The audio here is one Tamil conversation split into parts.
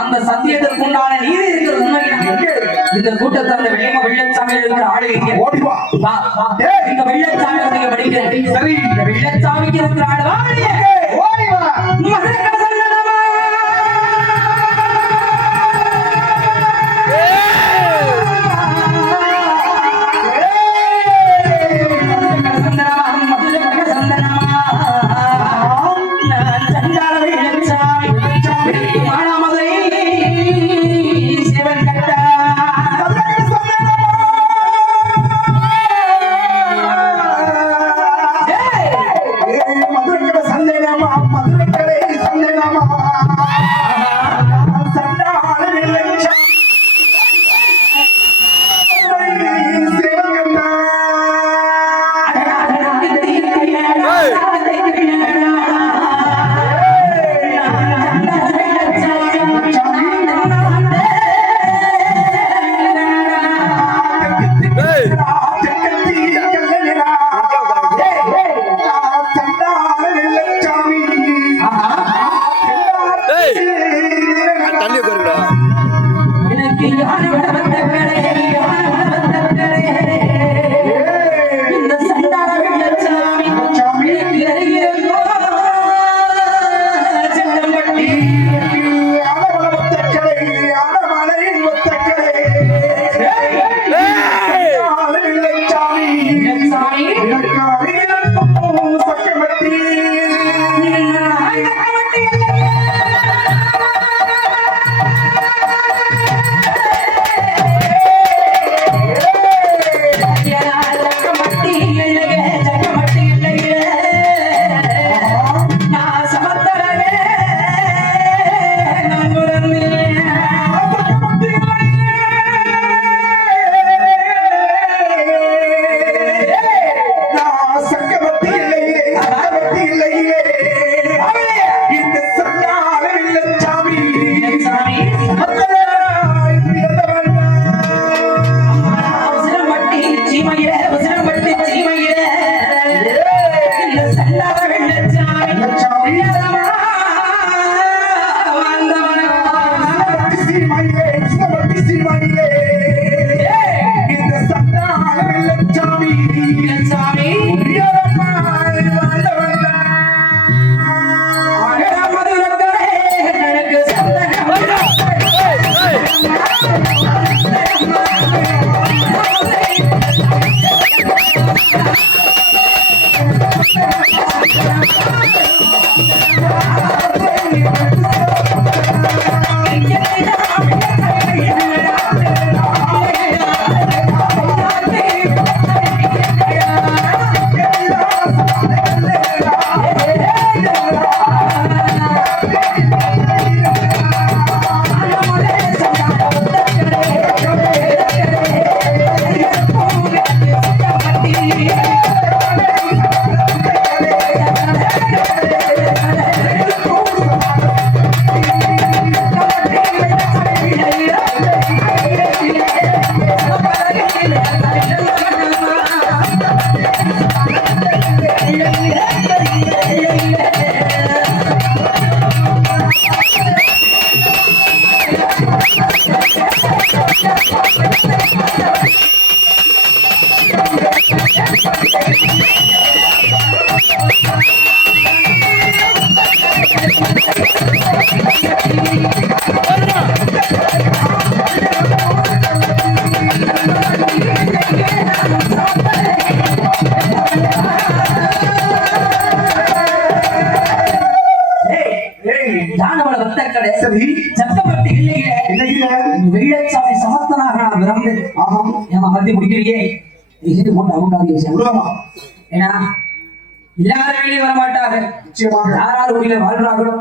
அந்த சத்தியத்திற்குண்டான நீதி இருக்கிறது உண்மையா? இந்த கூட்டத்தை அந்த வெள்ளச்சாமி இருக்கிற ஆளுங்க இந்த வெள்ளச்சாமி நீங்க படிக்கிறேன். சரி, இந்த வெள்ளச்சாமிக்கு இருக்கிற ஆளு வெள்ளச்சாமி சமத்தனாக நான் விரும்பு மத்தி முடிக்கிறியே ஏன்னா எல்லாரும் வெளியே வரமாட்டாங்க. யாராரு ஊரில வாழ்றாங்களோ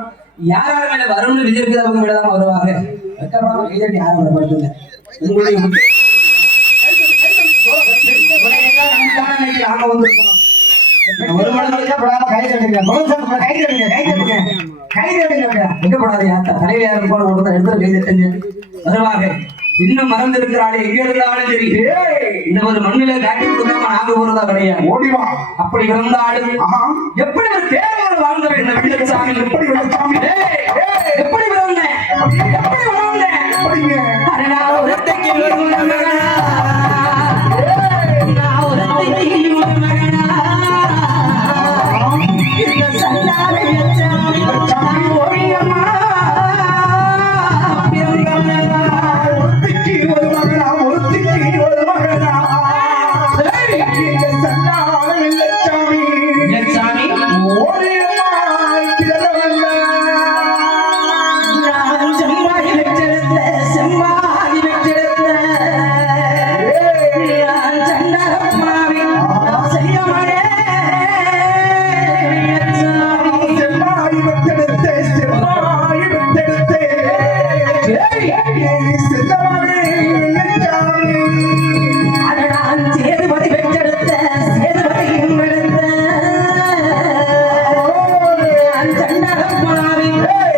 யாராரு மேல வரும்னு விதி இருக்கிறவங்க மேலதான் வருவாங்க. கைதட்டி யாரும் வரப்படுத்துங்க. உங்களுடைய ஒரு மணி கைதப்படாது யாத்தா தலைவர் யாரும் போல ஒருத்தர் எடுத்து கைதட்டுங்க வருவாங்க. இன்னும் மறந்து இருக்கிறாளே எங்க இருந்தாலும் சரி இந்த ஒரு மண்ணில காட்டி கொடுக்காம நாங்க போறதா கிடையாது. ஓடிவா. அப்படி இருந்தாலும் எப்படி ஒரு தேர்தல் வாழ்ந்த இந்த வெள்ளச்சாமி எப்படி வெள்ளச்சாமி எப்படி வாழ்ந்தேன் எப்படி வாழ்ந்தேன் அப்படிங்க. அட நான் ஒருத்தைக்கு ஒரு மகனா நான் ஒருத்தைக்கு ஒரு மகனா இந்த சண்டால வெள்ளச்சாமி ஓடியம்மா ஒருத்திக்கு ஒரு மகனா ஒருத்திக்கு ஒரு மகனா இந்த சன்னால வெள்ளச்சாமி வெள்ளச்சாமி ஓடியம்மாய் பிறந்தவல்ல. நான் செம்மாடி வெச்செடுத்த செம்மாடி வெச்செடுத்த நான் சண்டரம்மாவி செய்யமனே வெள்ளச்சாமி செம்மாடி வெட்டெடுத்தே செம்மாடி வெட்டெடுத்தே செல்லமனே வெள்ளச்சாமி. அட நான் சேதுபதி வெச்செடுத்த சேதுபதியும் எடுத்த நான் சண்டரம்மாவி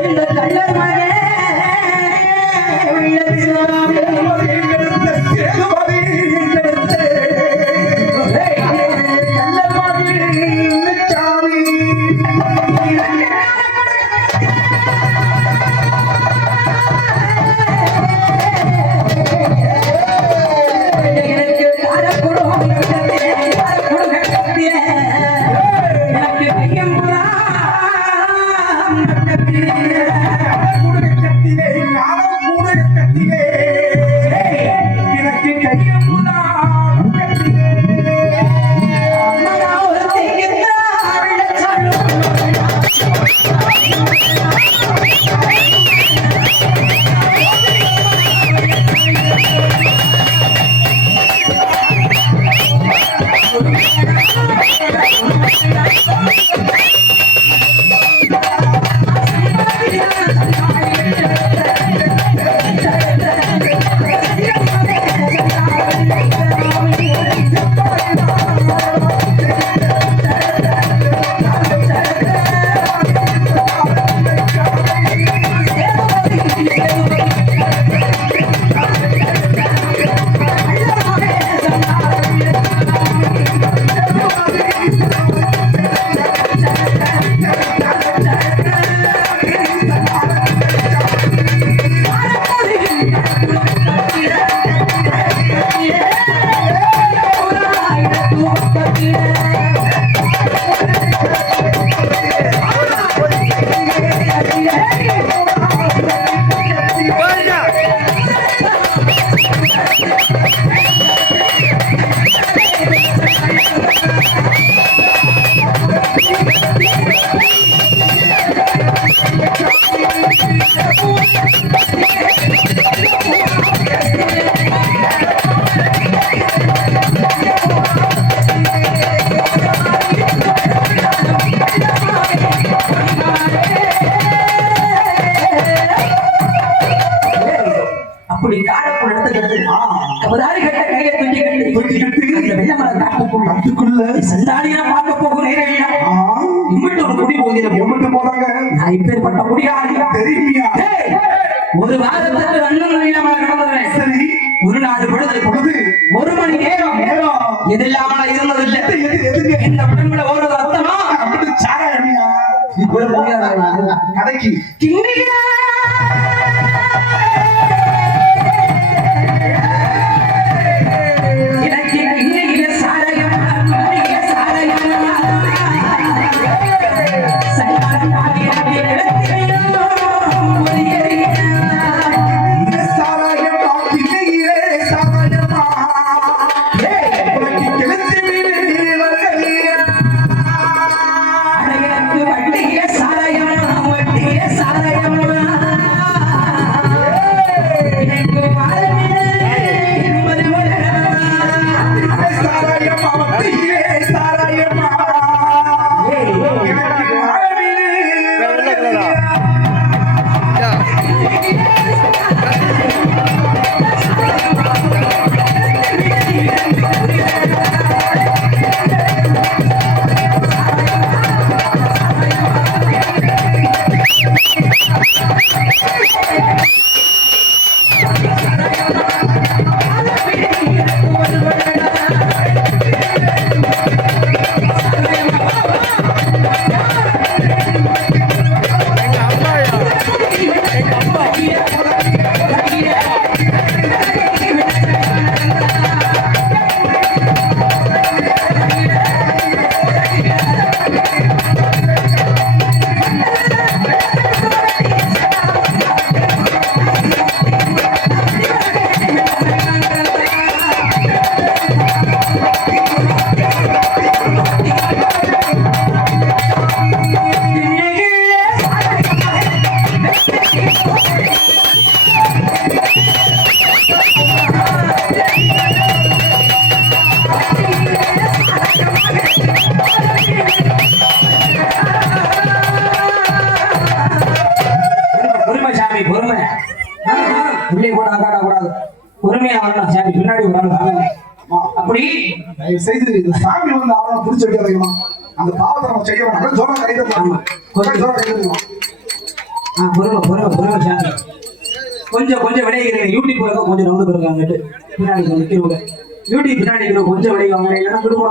இந்த கள்ளர் மகே வெள்ளச்சாமி எடுத்த சேதுபதி எடுத்தே கள்ளமணி வெள்ளச்சாமி. எனக்கு காரக்குடம் கட்டியே காரக்குடம் கட்டியே எனக்கு கையம்புறா கட்டியே கட்டிலே காலம் கூட கட்டிலே எனக்கு கையமுனா கட்டிலே. அம்மா ஒருத்தி வெள்ளச்சாமி அப்படி காடக்குள் எடுத்துக்கிட்டு கபதாரி கட்ட கையை தூக்கிக்கிட்டு அந்த வெள்ளமலை காட்டுக்குள் அதுக்குள்ள சண்டாடியா பார்க்க போகும் நேரம் இம்மிட்டு ஒரு குடி போகிறேன் எம்பிட்டு போறாங்க நான் இப்பேற்பட்ட முடியாது தெரியுமியா? ஒரு வாரத்துக்கு அண்ணன் வெள்ளமலை கடந்துறேன் சரி ஒரு நாள் பொழுது பொழுது ஒரு மணி நேரம் நேரம் எதில்லாமல இருந்ததில்லை எது இந்த உடம்புல ஓடுறது அர்த்தமா அப்படி சாராயணியா கடைக்கு கிண்ணியா எனக்கு இன்னையில சாரயம் இன்னையில சாரயம் இந்த சாராயம் காட்டிலேயே சாராயமா உனக்கு கெளுத்தி மீன் வரலையா? எனக்கு வட்டிய சாரயம் வட்டிய சாரயம் பொறுமையா வரலாம் சாமி, பின்னாடி வரலாம். அப்படி தயவு செய்து இந்த சாமி வந்து ஆவணம் புடிச்சு வைக்காதீங்கம்மா. அந்த பாவத்தை நம்ம செய்ய வேண்டாம். ஜோரா கை தட்டலாம். ஜோரா கை தட்டலாம். பொறுமை சாமி. கொஞ்சம் விளையாடுறீங்க. யூடியூப் கொஞ்சம் வந்து இருக்காங்க பின்னாடி நிற்கிறவங்க. யூடியூப் பின்னாடி கொஞ்சம் விளையாடுவாங்க. இல்லைன்னா குடும்பம்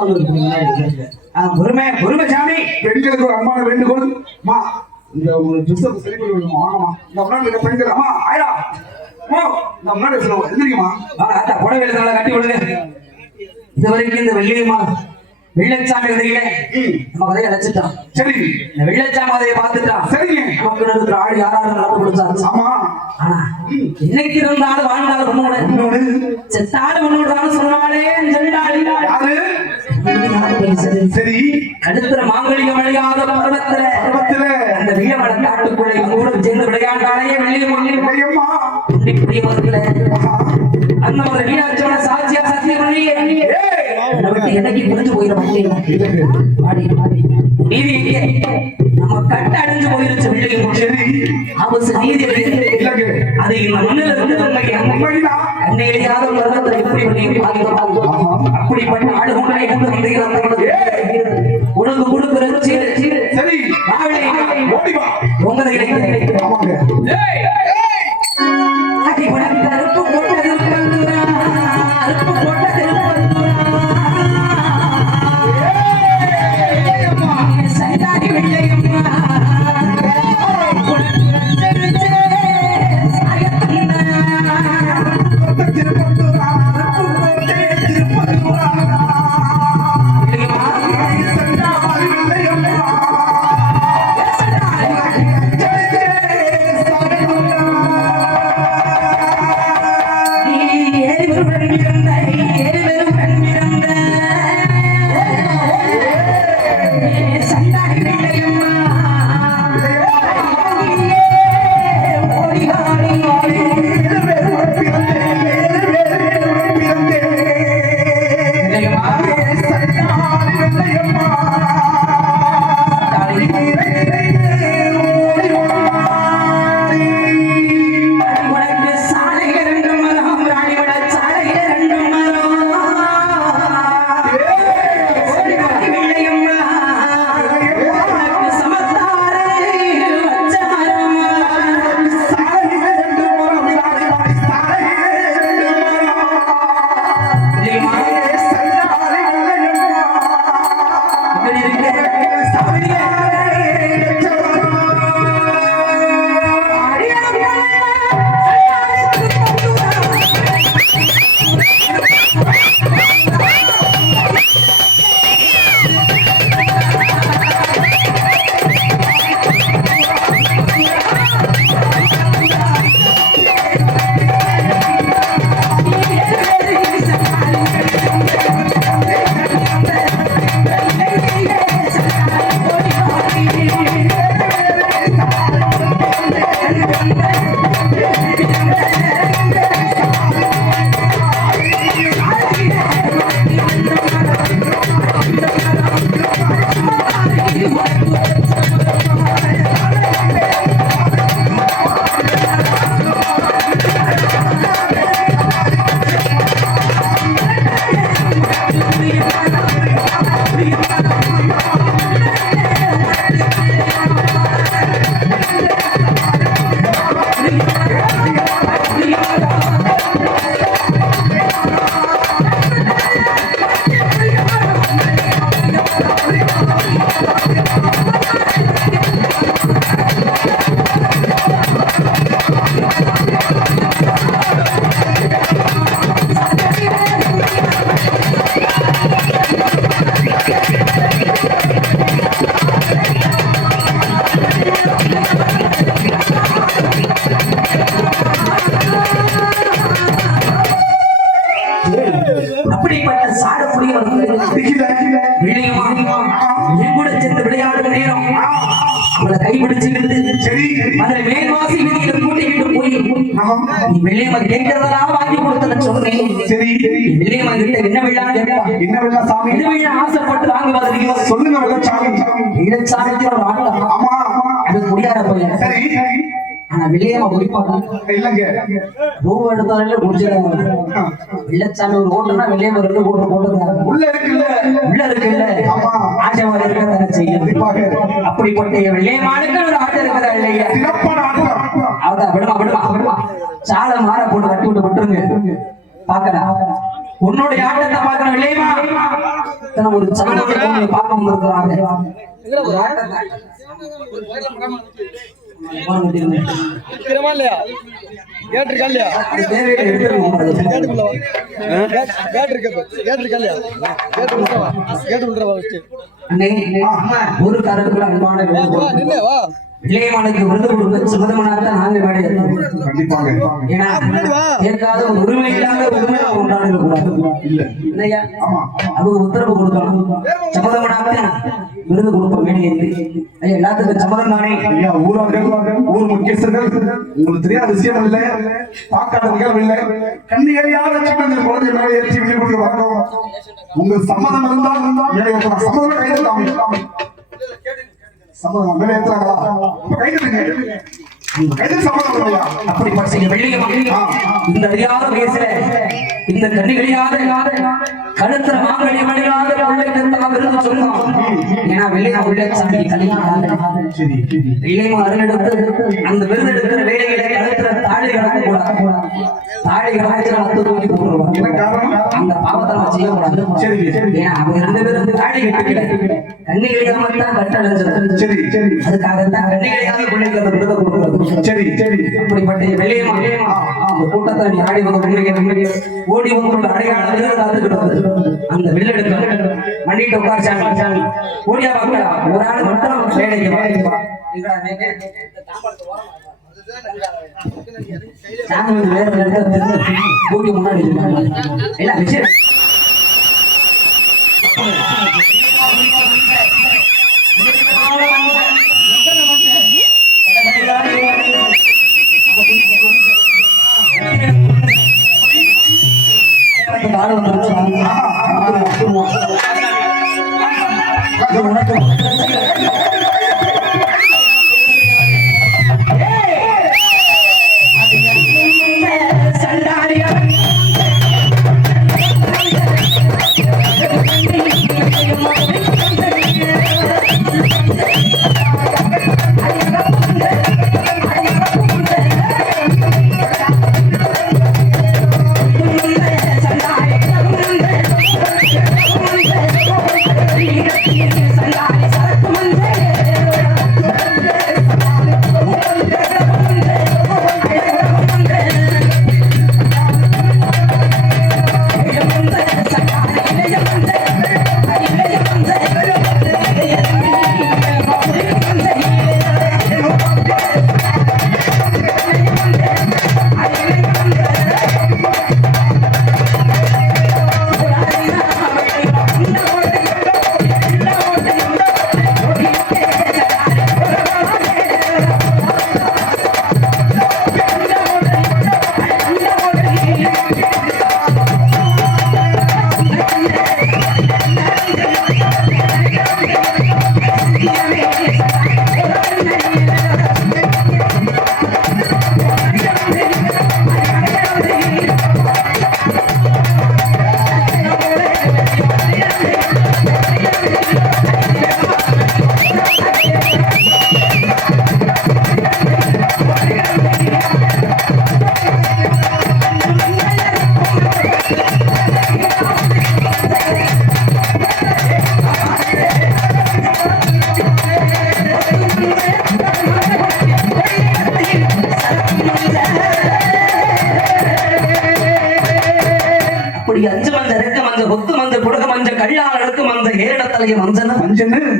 பொறுமை சாமி. பெண்களுக்கு ஒரு அன்பான வேண்டுகோள். அம்மா இந்த ஒரு ஜுசப் சரி பண்ணி விடுமா. வாங்கம்மா. இந்த முன்னாடி இருக்க பெண்கள் அம்மா ஆயிடா. ஓ இந்த முன்னாடி சொல்லுவோம். எந்திரிக்கம்மா. வாங்க புடவை எடுத்து கட்டி விடுங்க. இது வரைக்கும் இந்த வெள்ளச்சாமி கதையில நம்ம கதையை அழைச்சிட்டான். சரி இந்த வெள்ளச்சாமி கதையை பார்த்துட்டான். சரிங்க. நமக்கு இருக்கிற ஆள் யாராவது நடந்து கொடுத்தாரு. ஆமா. ஆனா இன்னைக்கு இருந்தாலும் வாழ்ந்தாலும் ஒண்ணு செத்தாலும் ஒண்ணு சொன்னாலே யாரு? சரி கழுத்துல மாங்கலிகம் விளையாத பருவத்துல அந்த வீரமட காட்டுக்குள்ளே கூட சேர்ந்து விளையாண்டாலே ஐயம்மா. அந்த ஒரு மீனாட்சியோட சாட்சியா சத்தியம் பண்ணி என்னைக்கு புரிஞ்சு போயிட நீதி நம்ம கட்ட அடைஞ்சு போயிருச்சு. அவசர நீதி அது இந்த மண்ணில் இருந்து அன்னையிலேயாத உலகத்துல எப்படி பண்ணி பாதுகாப்பாங்க. அப்படிப்பட்ட ஆளுகளை கொண்டு வந்து உனக்கு கொடுக்கிற சரி ஓடிவா. உங்களை கருப்பு போட்டது கருப்பு போட்டது சைதாடி வெள்ளையம்மா அப்படிப்பட்ட சாடக்கூடிய கூட சேர்ந்து விளையாடுற நேரம் அவளை கைப்பிடிச்சுக்கிட்டு அதில் மேல்வாசி வீதியில் கூட்டிக்கிட்டு போய் நீ வெள்ளையம்மா கேட்கறதெல்லாம் வாங்கி கொடுத்தத சொல்றேன். வெள்ளையம்மா கிட்ட என்ன விழா சாமி என்ன விழா ஆசைப்பட்டு வாங்க வந்தீங்க சொல்லுங்க வெள்ளச்சாமி. வெள்ளச்சாமிக்கு ஒரு ஆட்டம் அது முடியாத போய் ஆனா நான் வெளியேமா குடிப்பாங்க இல்லங்க ரூபா எடுத்தாலே குடிச்சிருக்காங்க வெள்ளச்சாமி ஒரு ஓட்டுனா வெளியேமா 2 ஓட்டு போட்டுருக்காங்க உள்ள இருக்குல்ல ஆமா ஆஜமா இருக்கத்தானே செய்யும் அப்படிப்பட்ட வெள்ளையமானுக்கு ஒரு ஆட்டம் இருக்கதா இல்லையா சிறப்பான ஆட்டம் அதான் விடுமா சாலை மாற போட்டு கட்டி விட்டு விட்டுருங்க பாக்கலாம் உன்னுடைய ஆட்டத்தை பார்க்கணும் இல்லையா ஒரு சமணத்தை பார்க்க வந்திருக்கிறாங்க ஒரு காரணத்துல அன்பான இளையமானுக்கு விருது கொடுக்க சுமதமனாத்தான் நாங்க வேலை கண்டிப்பாக ஏன்னா ஏற்காத ஒரு உரிமை இல்லாத உரிமை கொண்டாட கூடாது இல்லையா அது உத்தரவு கொடுக்கணும் சமதமனாத்தான் விருது கொடுப்ப வேண்டிய எல்லாத்துக்கும் சம்மதம் தானே ஐயா ஊரார்கள் ஊர் முக்கியஸ்தர்கள் உங்களுக்கு தெரியாத விஷயம் இல்லை பார்க்காத நிகழ்வு இல்லை கண்ணிகையாத சின்ன குழந்தை மேலே ஏற்றி வெளியே கொடுக்க வரணும் உங்கள் சம்மதம் இருந்தால் சம்மதம் கைது சம்மதம் மேலே ஏற்றுறாங்களா கைது சம்மதம் அப்படிப்பட்ட வெள்ளிய இந்த அறியாத வயசுல இந்த கண்ணிகளியாத கழுத்துல மாங்கனி மணியாத விருது சொன்னோம் ஏன்னா வெள்ளைச்சாமி கல்யாணம் இளையமா அருளெடுத்து அந்த விருது எடுக்கிற வேலைகளை கழுத்துல தாழி கலக்க கூடாது தாழி கலத்துல அத்து தூக்கி போட்டுருவாங்க அந்த பாவத்தை நம்ம செய்யக்கூடாது ஏன்னா அவங்க 2 பேரும் தாழி கட்டிக்கல கண்ணிகளியாமத்தான் கட்டடைஞ்சது அதுக்காகத்தான் கண்ணிகளியாத பிள்ளைக்கு அந்த விருதை கொடுக்குறது அப்படிப்பட்ட வெள்ளையமா அந்த கூட்டத்தை நீ ஆடி வந்து ஓடி வந்து அடையாளம் காத்துக்கிட்டு அந்த வெள்ளெடுக்க மண்டிட்டு உட்கார்ச்சாங்க ஓடியா பார்க்கல ஒரு ஆள் மட்டும் வேலைக்கு வேற கூட்டி முன்னாடி எல்லாம் விஷயம்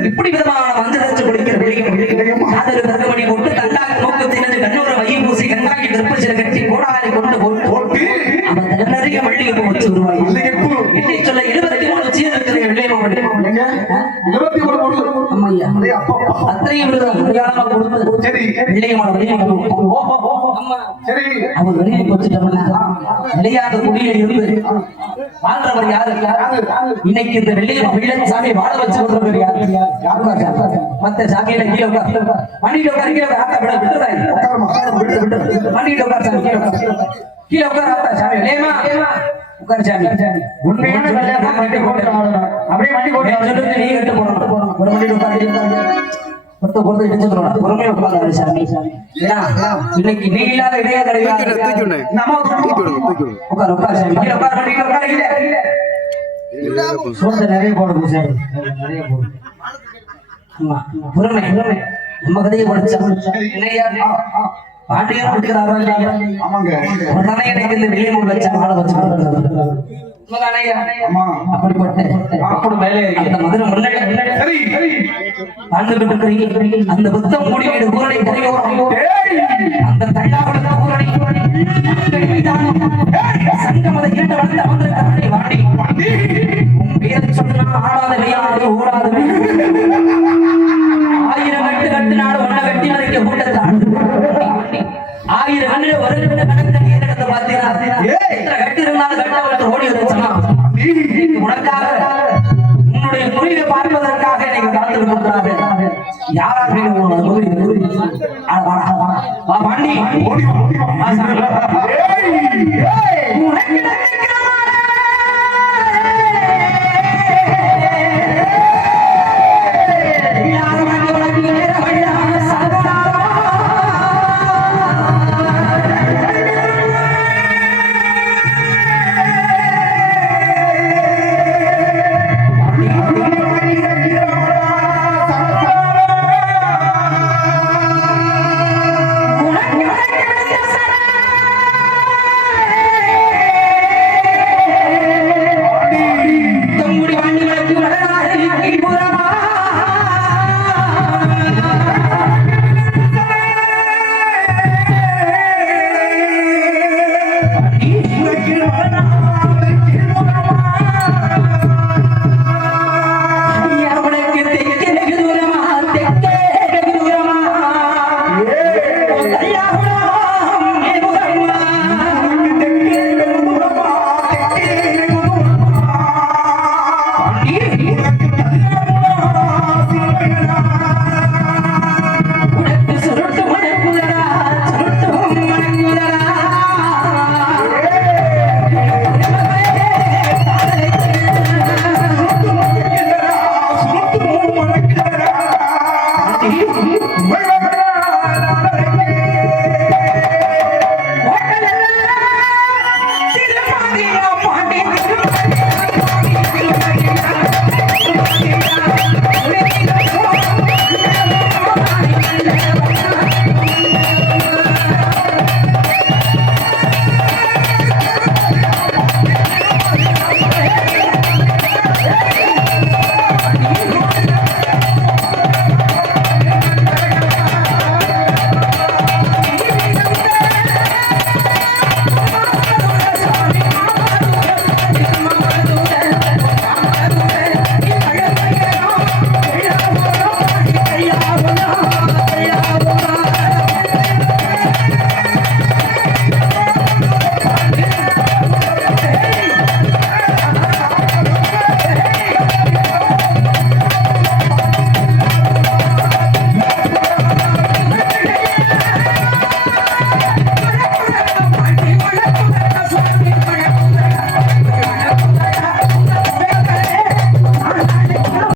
இப்படி விதமான மஞ்சள் அரைச்சு குடிக்கிற காதல் கருமணி போட்டு தண்டாக்கு நோக்கு தின்னு கண்ணூர மைய பூசி கண்டாக்கி கற்பச்சில கட்டி கோடாரி கொண்டு போட்டு அவன் நிறைய மல்லிகை பூ வச்சு வருவாங்க இன்னைக்கு சொல்ல 23 சீர் இருக்கிற வெள்ளையம்மா அத்தனையும் மரியாதமா கொடுத்து வெள்ளையம்மா அவர் வெளியே வச்சுட்டோம்னா விளையாத குடியில இருந்து வாழ்றவர் யாரு? இன்னைக்கு இந்த வெள்ளச்சாமி வாழ வச்சு கொண்டவர் யாரு? மத்த சாமியில கீழே உட்கார், மண்டிட்டு உட்கார், கீழே உட்கார். ஆத்தா விட விட்டுறாங்க, மண்டிட்டு உட்கார் சாமி, கீழே உட்கார், கீழே உட்கார். ஆத்தா சாமி லேமா உட்கார் சாமி. உண்மையான கல்யாணம் மண்டி போட்டு அப்படியே மண்டி போட்டு சொல்லுங்க, நீ எடுத்து போடணும். ஒரு மண்டிட்டு உட்கார், மொத்த பொறுத்து இடிச்சுக்கிறோம். பொறுமையா உட்கார்ந்து சாமி. ஏன்னா இன்னைக்கு நீ இல்லாத இடையே கிடையாது. உட்கார் உட்கார் சாமி, கீழே உட்கார், மண்டிட்டு உட்கார், கீழே சோத்தை நிறைய போடுது சார், நிறைய போடுது. ஆமா பொறுமை பொறுமை. நம்ம கதையை படிச்சா இல்லையா? பாண்டியன் கொடுக்கிறாரா இல்லையா? ஒரு நாளைக்கு எனக்கு இந்த வெளியே வச்ச ஆளை வச்சு அப்படிப்பட்ட அப்படி மேலே அந்த மதுரை முன்னாடி வாழ்ந்துகிட்டு இருக்கிறீங்க. அந்த புத்தம் மூடி வீடு ஊரடை கரையோரம் அந்த தள்ளாவளத்த ஊரடை சங்கமத இரண்டு வளர்ந்து அமர்ந்திருக்கிறாரே வாடி பேரை சொன்னா ஆடாத விளையாடு ஓடாத ஆயிரம் கட்டு கட்டினாலும் ஒன்ன கட்டி மறைக்க கூட்டத்தை ஆயிரம் கண்ணில் ஒரு கணக்கு நீர் எடுத்து பார்த்தீங்கன்னா கட்டி இருந்தாலும் கட்டவர்கள் ஓடி வந்துச்சுன்னா உனக்காக உன்னுடைய முறையை பார்ப்பதற்காக நீங்க கலந்து கொடுக்கிறார்கள். யாராக பாண்டி